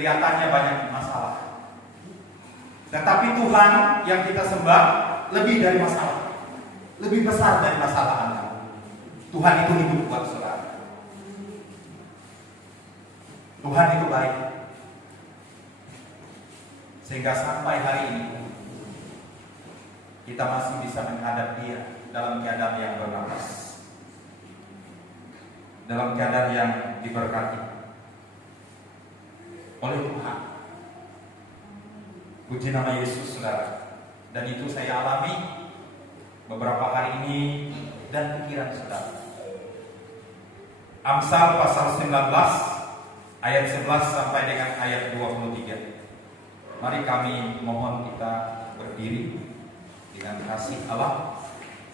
kelihatannya banyak masalah. Tetapi Tuhan yang kita sembah lebih dari masalah, lebih besar dari masalah Anda. Tuhan itu hidup buat saudara. Tuhan itu baik. Sehingga sampai hari ini kita masih bisa menghadap Dia dalam keadaan yang bernapas, dalam keadaan yang diberkati oleh Tuhan. Puji nama Yesus, saudara. Dan itu saya alami beberapa hari ini dan pikiran saudara. Amsal pasal 19 ayat 11 sampai dengan ayat 23. Mari kami mohon kita berdiri dengan kasih Allah.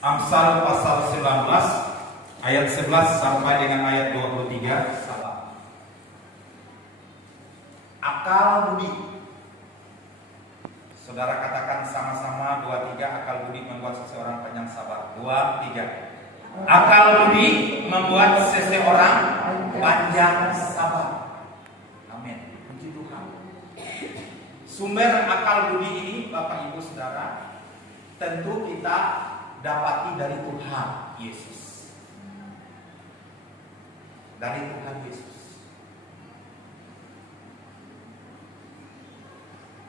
Amsal pasal 19 ayat 11 sampai dengan ayat 23. Salam. Akal budi. Saudara katakan sama-sama 2, 3. Akal budi membuat seseorang panjang sabar. 2, 3. Akal budi membuat seseorang panjang sabar. Amin. Puji Tuhan. Sumber akal budi ini, Bapak Ibu Saudara, tentu kita dapati dari Tuhan Yesus. Dari Tuhan Yesus.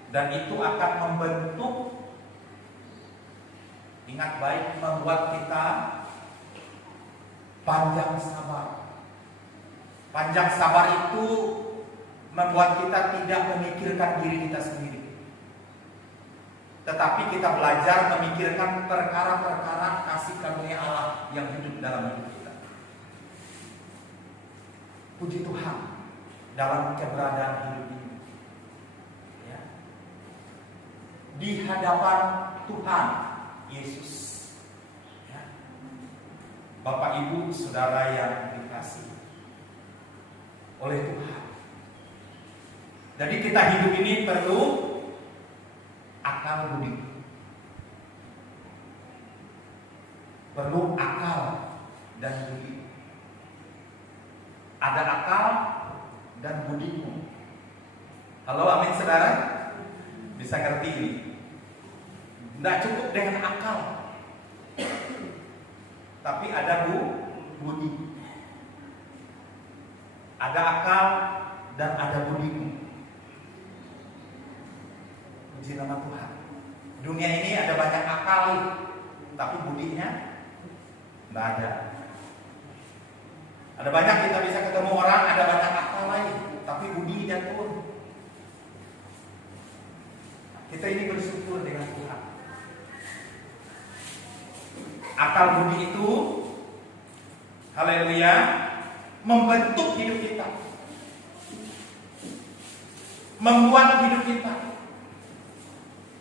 Dan itu akan membentuk, ingat baik, membuat kita panjang sabar. Panjang sabar itu membuat kita tidak memikirkan diri kita sendiri, tetapi kita belajar memikirkan perkara-perkara kasih karunia Allah yang hidup dalam hidup kita. Puji Tuhan dalam keberadaan hidup ini, ya, di hadapan Tuhan Yesus, ya. Bapak Ibu Saudara yang dikasihi oleh Tuhan. Jadi kita hidup ini perlu akal budi. Perlu akal dan budi. Ada akal dan budimu. Halo, amin saudara? Bisa ngerti ini? Tidak cukup dengan akal, tapi ada budi. Ada akal dan ada budimu. Puji nama Tuhan. Dunia ini ada banyak akal, tapi budinya tidak ada. Ada banyak kita bisa ketemu orang, ada banyak akal lain, tapi budinya turun. Kita ini bersyukur dengan Tuhan. Akal budi itu, haleluya, membentuk hidup kita, membuat hidup kita.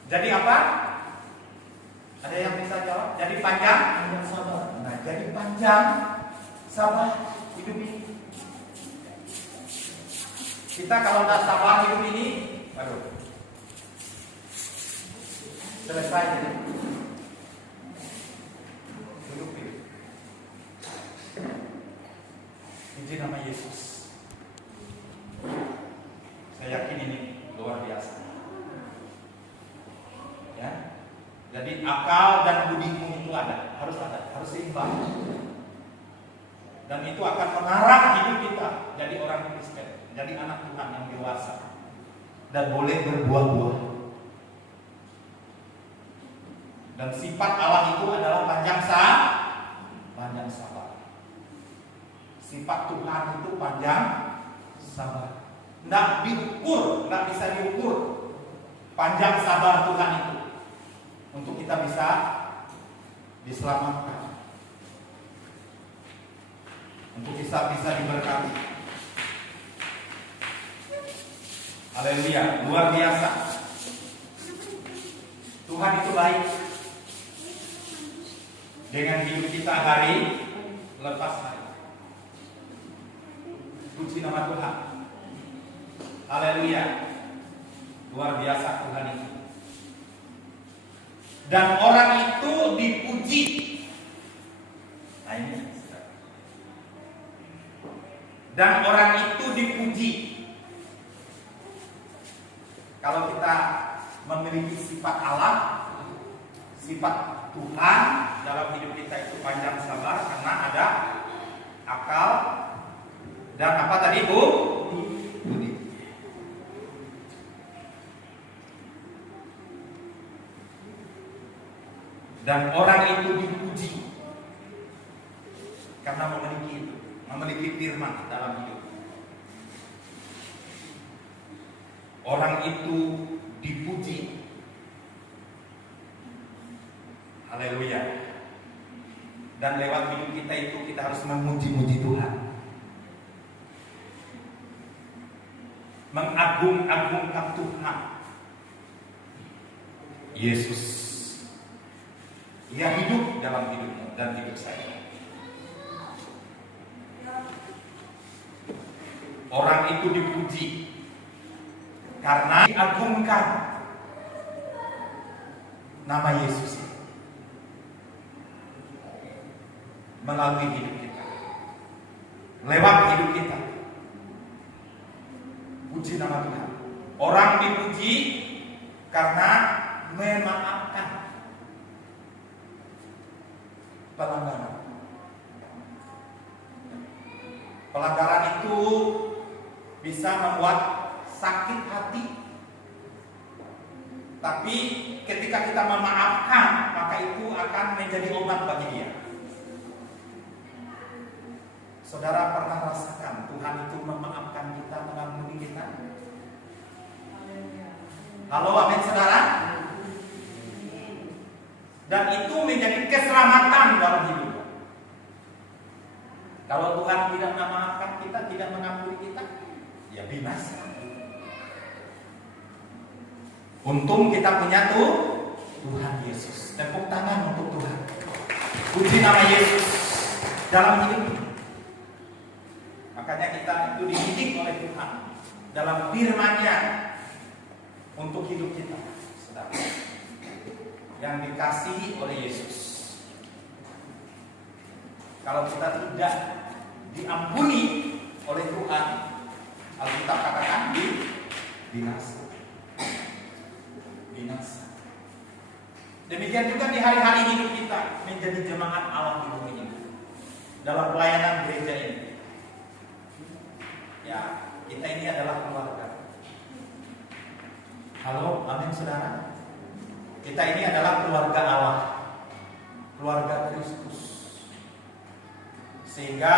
Jadi apa? Ada yang bisa jawab? Jadi panjang sabar. Nah, jadi panjang sabar hidup ini. Kita kalau tidak sabar hidup ini, aduh, selesai jadi. Hidup ini. Puji nama Yesus. Saya yakin ini luar biasa. Ya, jadi akal dan budimu itu harus seimbang, dan itu akan mengarah hidup kita jadi orang Kristen, jadi anak Tuhan yang dewasa dan boleh berbuah-buah. Dan sifat Allah itu adalah panjang sabar. Sifat Tuhan itu panjang sabar. Tidak diukur, tidak bisa diukur panjang sabar Tuhan itu untuk kita bisa diselamatkan, untuk bisa diberkati. Haleluya, luar biasa. Tuhan itu baik dengan hidup kita hari lepas hari. Puji nama Tuhan. Haleluya, luar biasa Tuhan itu. Dan orang itu dipuji. Nah ini. Dan orang itu dipuji. Kalau kita memiliki sifat Allah, sifat Tuhan dalam hidup kita itu panjang sabar karena ada akal dan apa tadi Bu? Budi. Dan orang itu dipuji karena memiliki firman dalam hidup. Orang itu dipuji. Haleluya. Dan lewat hidup kita itu kita harus memuji-muji Tuhan, mengagung-agungkan Tuhan. Yesus, Ia hidup dalam hidupmu dan hidup saya. Orang itu dipuji karena diagungkan nama Yesus melalui hidup kita, lewat hidup kita. Puji nama Tuhan. Orang dipuji karena memaafkan pelanggaran. Pelanggaran itu bisa membuat sakit hati. Tapi ketika kita memaafkan, maka itu akan menjadi obat bagi dia. Saudara pernah rasakan Tuhan itu memaafkan kita, mengampuni kita? Halo, amin saudara? Dan itu menjadi keselamatan dalam hidup. Kalau Tuhan tidak memaafkan kita, tidak mengampuni kita, ya binasa. Untung kita punya Tuhan Yesus. Tepuk tangan untuk Tuhan. Puji nama Yesus dalam hidup kita. Makanya kita itu dididik oleh Tuhan dalam firman-Nya untuk hidup kita, saudara, yang dikasihi oleh Yesus. Kalau kita tidak diampuni oleh Tuhan, Alkitab katakan binasa. Binasa. Demikian juga di hari-hari hidup kita menjadi jemaat Allah di bumi ini, dalam pelayanan gereja ini. Ya, kita ini adalah keluarga. Halo, amin saudara. Kita ini adalah keluarga Allah, keluarga Kristus. Sehingga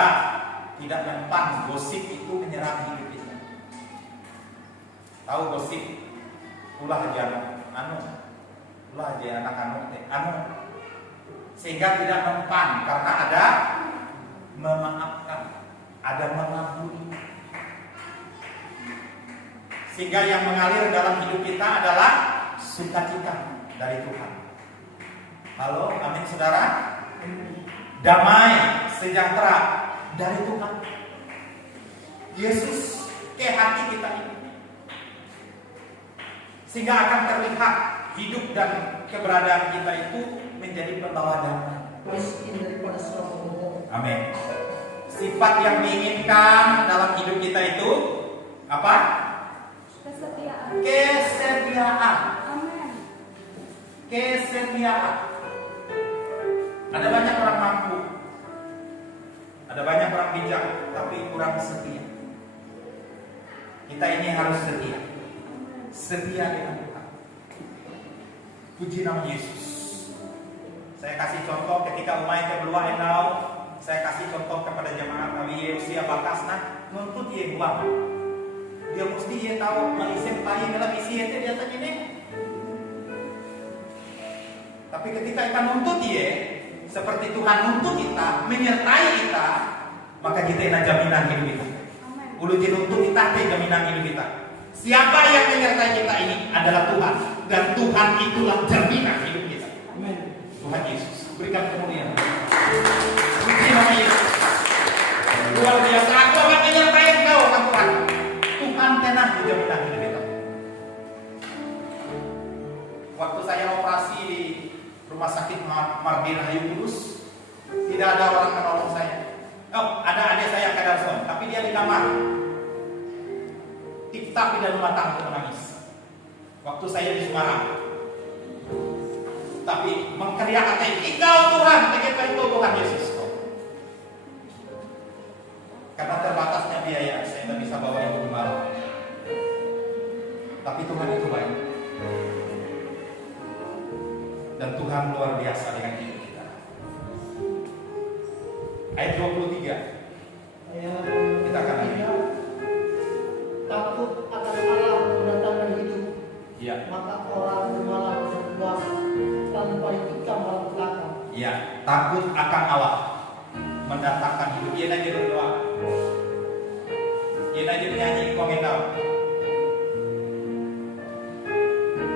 tidak mempan gosip itu menyerang hidup kita. Tahu gosip? Ulah aja anak anu. Sehingga tidak mempan karena ada memaafkan, ada mengampuni. Sehingga yang mengalir dalam hidup kita adalah sukacita dari Tuhan. Halo, amin saudara. Damai, sejahtera dari Tuhan. Yesus ke hati kita ini, sehingga akan terlihat hidup dan keberadaan kita itu menjadi pembawa damai. Amin. Sifat yang diinginkan dalam hidup kita itu apa? Kesetiaan. Amin. Kesetiaan. Ada banyak orang mampu, ada banyak orang bijak, tapi kurang setia. Kita ini harus setia, setia dengan Tuhan. Puji nama Yesus. Saya kasih contoh ketika umay kebeluah enau, saya kasih contoh kepada jemaat kami usia bakasna, nuntut ye buang. Dia mesti dia tahu mengisi payung dalam isi itu dia tanya ini. Tapi ketika kita nuntut dia, seperti Tuhan nuntut kita, menyertai kita, maka kita ada jaminan hidup kita. Ulu nuntut kita ada jaminan hidup kita. Siapa yang menyertai kita ini adalah Tuhan, dan Tuhan itulah jaminan hidup kita. Amin. Tuhan Yesus, berikan kemuliaan. Puji nama Yesus. Luar biasa. Aku akan menyertai engkau, Tuhan. Tuhan tenang di jaminan hidup kita. Waktu saya operasi di Rumah Sakit Mardin Hayu Kudus, tidak ada orang menolong saya. Oh, ada adik saya Kadarson, tapi dia di kamar. Tip-tap di dalam rumah tangga menangis. waktu saya di Semarang. Tapi mengkeriakan Engkau Tuhan, begitu itu Tuhan Yesus. Karena terbatasnya biaya, saya tidak bisa bawa ibu gembala. Tapi Tuhan itu baik. Dan Tuhan luar biasa dengan hidup kita. Ayat 23. Kita akan lihat. Takut akan Allah mendatangkan hidup. Ya. Maka orang bermalam berpuas tanpa ditikam malam belakang. Ya, takut akan Allah mendatangkan hidup. Ia aja berdoa. Ia aja menyanyi komentar.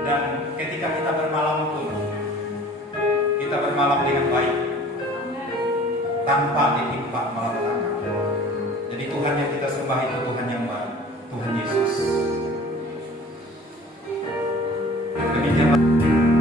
Dan ketika kita bermalam pun, kita bermalam dengan baik, tanpa ditimpa malapetaka. Jadi Tuhan yang kita sembah itu Tuhan yang baik, Tuhan Yesus. Demikian.